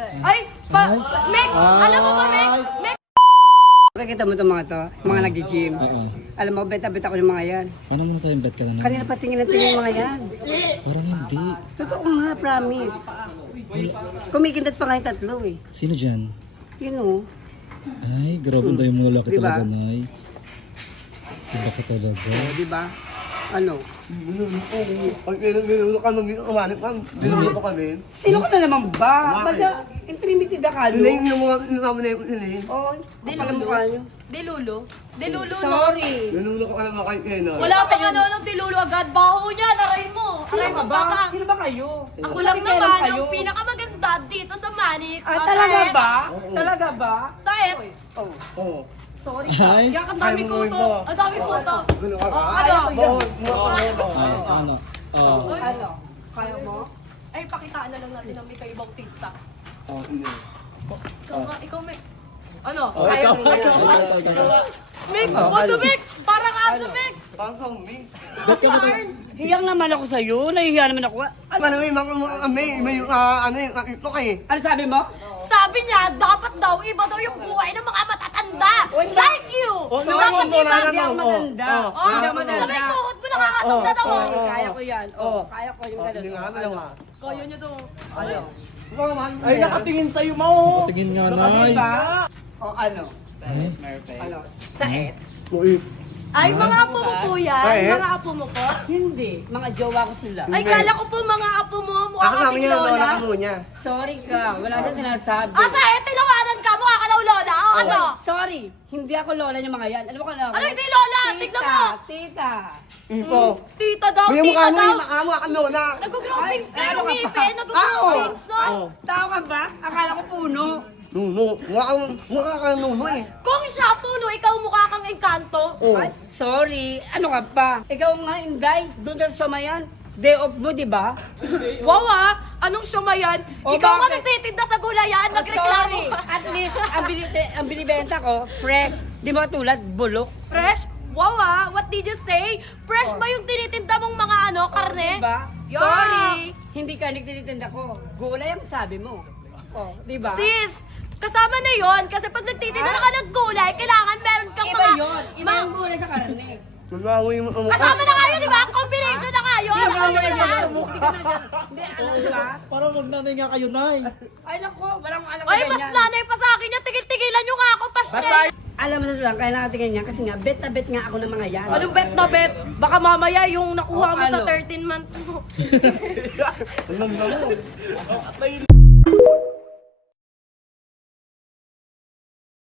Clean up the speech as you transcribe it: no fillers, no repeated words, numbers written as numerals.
Ay! Mek! Alam mo ba, Mek? Nakikita mo itong mga to, mga nag-gym. Alam mo, beta-beta ko yung mga yan. Ano mo nasayang bet ka na naman? Kanina pa tingin yung mga yan. Parang hindi. Totoo nga, promise. Kumikindat pa nga yung tatlo eh. Sino dyan? Yun o. Ay, grabe tayo mga lalaki Diba? talaga, Nay. Iba ka talaga. Di ba? Ano? Pag nilulo ka nung umanip ka, nilulo ka kami. Sino ka na naman ba? Baga, imprimited ka, Hindi no? yung mga namin na yun. Oo, kapag mukha nyo. Dilulo? Dilulo, no? Sorry. Nilulo ka naman kay Keno. Wala pa nga ng dilulo agad. Baho niya, naray mo. Aray mo baka. Sino ba kayo? Ako lang naman ang pinakamaganda dito sa Manix. Ah, talaga ba? Talaga ba? Saet. Oo. Sorry. Ay, Yan, ang dami ko to. Ang dami ko to. Gulo ka ba? Ano? ay, ano? Oh. Ano? Kaya mo? Ay, pakitaan na lang natin ang Mikay Bautista. Oo, hindi. Ikaw, Mek. Ano? Kaya mo yan. Mek, wato, Mek. Parang aso, Mek. Parang zombie. Bet ka ba tayo? Hiyang naman ako sa'yo. Nahihiya naman ako. Ano yung mga may ano yung ito kayo. Ano sabi mo? Sabi niya, dapat daw, iba daw yung buhay ng mga matatanda. Like you. Dapat iba. Hindi ako matanda. Hindi ako matanda. Sabi, tuhod mo nakakatanda daw. Kaya ko yan. Kaya ko yung Hindi nga, ganun. dalawa. Kaya niyo to. Ay, nakatingin sa'yo mo. Tingin nga, Nay. O ano? Ay, Ano? Saet? Ay, mga apo mo po yan. Mga apo mo po. Hindi. Mga jowa ko sila. Ay, kala ko po mga apo mo. Mukha Ako namin kasing yung lola lola. ka muna. Sorry ka. Wala na sinasabi. Asa, tilawanan ka. Mukha ka daw lola. O ano? Sorry. Hindi ako lola niya mga yan. Alam mo ka na ako? Ano hindi lola? Tignan mo. Tita. Ito. Tita daw, May mukha tita mo daw. yung mukha ka lola. Nag-groupings na Ay, ano yung ka ba? ngipin. Nag-groupings na. Tao ka ba? Akala ko puno. Nuno. Mukha ka nuno eh. Kung siya puno, ikaw mukha kang engkanto. Ay, sorry. Ano ka pa? Ikaw nga, Inday. Doon ka sa Somayan. Day off mo, di ba? Wow ah, anong siya yan? O, Ikaw nga bakit? nagtitinda sa gulayan, nagreklamo Sorry. ka. At least, ang binibenta ko, fresh. Di ba tulad, bulok? Fresh? Wow ah, what did you say? Fresh ba yung tinitinda mong mga ano, karne? Di ba? Yeah. Sorry. Hindi ka nagtitinda ko. Gulay ang sabi mo. Oh, di ba? Sis, kasama na yon kasi pag nagtitinda ka ng gulay, kailangan meron kang Iba mga... yun. Iba yung gulay sa karne. Mukha mo yung mukha. Kasama na kayo, di ba? Combination na kayo. Alam mo na yan. Hindi, ano di ba? parang magnanay nga kayo, Nay. Ay, naku, walang alam Ay, mas nanay pa sa akin yan. Tigil-tigilan nyo nga ako, pastel. Alam mo na lang, kaya nakatingin niya kasi nga, bet na bet nga ako ng mga yan. Anong bet na bet? Baka mamaya yung nakuha Oh, mo sa ano? 13 month mo. Alam mo.